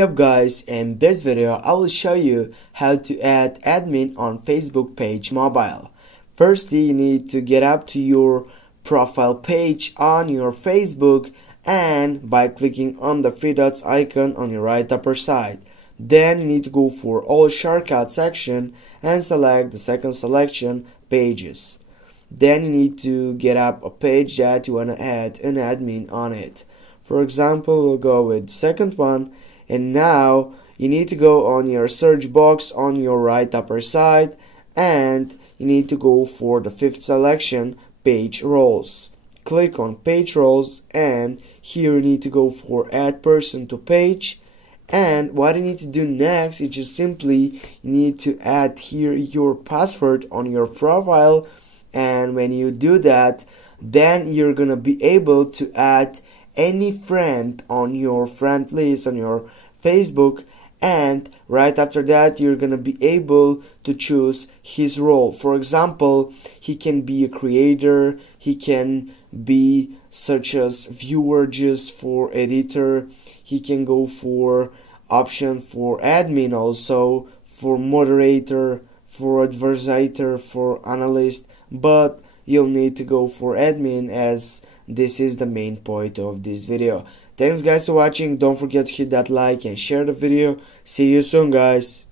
Up guys, in this video I will show you how to add admin on Facebook page mobile. Firstly, you need to get up to your profile page on your Facebook and by clicking on the three dots icon on your right upper side. Then you need to go for all shortcut section and select the second selection, pages. Then you need to get up a page that you want to add an admin on it. For example, we'll go with the second one. And now you need to go on your search box on your right upper side and you need to go for the fifth selection, page roles. Click on page roles and here you need to go for add person to page. And what you need to do next is just simply you need to add here your password on your profile, and when you do that, then you're gonna be able to add any friend on your friend list on your Facebook, and right after that you're gonna be able to choose his role. For example, he can be a creator, he can be such as viewer just for editor, he can go for option for admin also, for moderator, for advisor, for analyst, but you'll need to go for admin as this is the main point of this video. Thanks guys for watching. Don't forget to hit that like and share the video. See you soon guys.